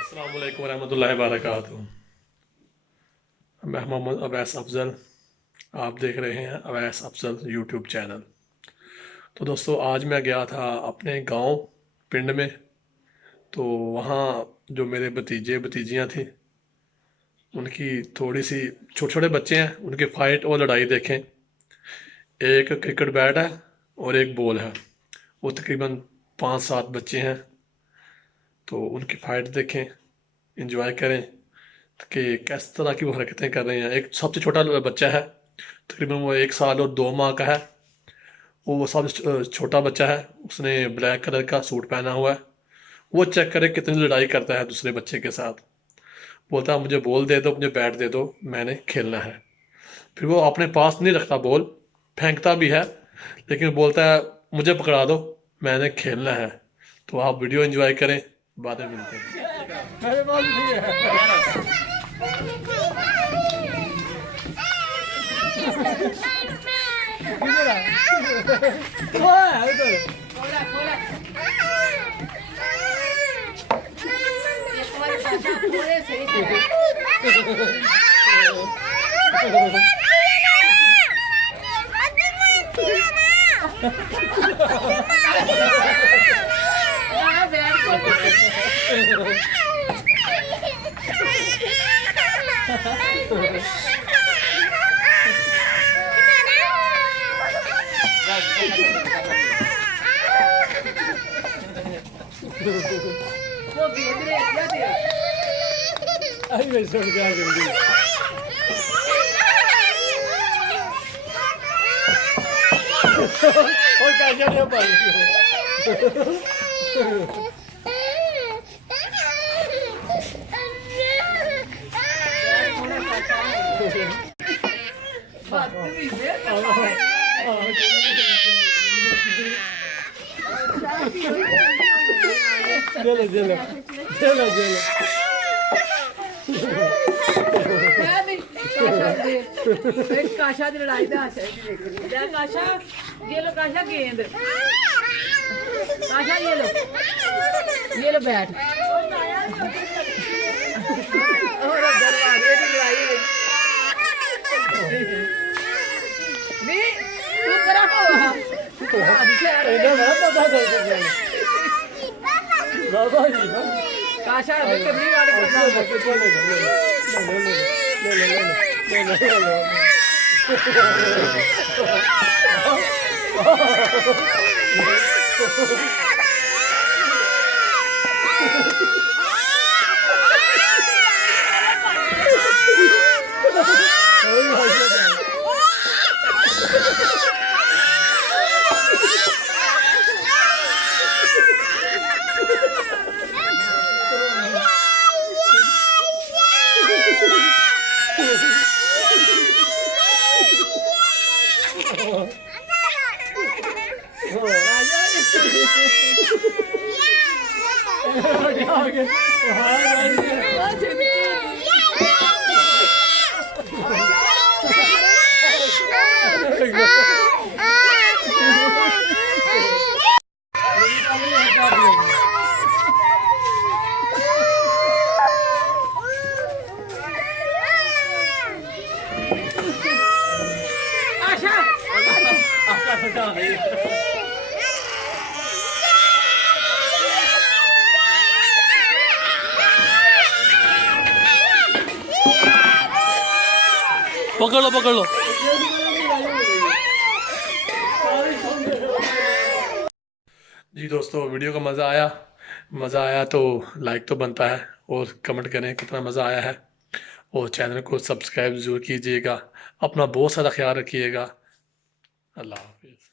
अस्सलामुअलैकुम रहमतुल्लाहि वबरकातुहू। मैं मोहम्मद अवैस अफजल, आप देख रहे हैं अवैस अफजल यूट्यूब चैनल। तो दोस्तों, आज मैं गया था अपने गांव पिंड में। तो वहाँ जो मेरे भतीजे भतीजियाँ थी, उनकी थोड़ी सी छोटे छोटे बच्चे हैं, उनकी फ़ाइट और लड़ाई देखें। एक क्रिकेट बैट है और एक बॉल है। वो तकरीबन 5-7 बच्चे हैं। तो उनकी फ़ाइट देखें, इंजॉय करें कि किस तरह की वो हरकतें कर रहे हैं। एक सबसे छोटा बच्चा है, तकरीबन वो 1 साल और 2 माह का है। वो सबसे छोटा बच्चा है, उसने ब्लैक कलर का सूट पहना हुआ है। वो चेक करे कितनी लड़ाई करता है दूसरे बच्चे के साथ। बोलता है मुझे बॉल दे दो, मुझे बैट दे दो, मैंने खेलना है। फिर वो अपने पास नहीं रखता बॉल, फेंकता भी है, लेकिन बोलता है मुझे पकड़ा दो, मैंने खेलना है। तो आप वीडियो एंजॉय करें, बाद में मिलते हैं। वो गेंद रे क्या दिया आई मैं सुन क्या जल्दी और क्या जाने पाई बात भी चलो चलो चलो चलो काशा दी लड़ाई दा काशा ये लो काशा गेंद काशा ये लो बैट और दरवाजे की लड़ाई नहीं तू करा काशा कभी वाले पकड़ लो पकड़ लो। जी दोस्तों, वीडियो का मज़ा आया तो लाइक तो बनता है, और कमेंट करें कितना मज़ा आया है, और चैनल को सब्सक्राइब ज़रूर कीजिएगा। अपना बहुत सारा ख्याल रखिएगा। अल्लाह हाफिज़।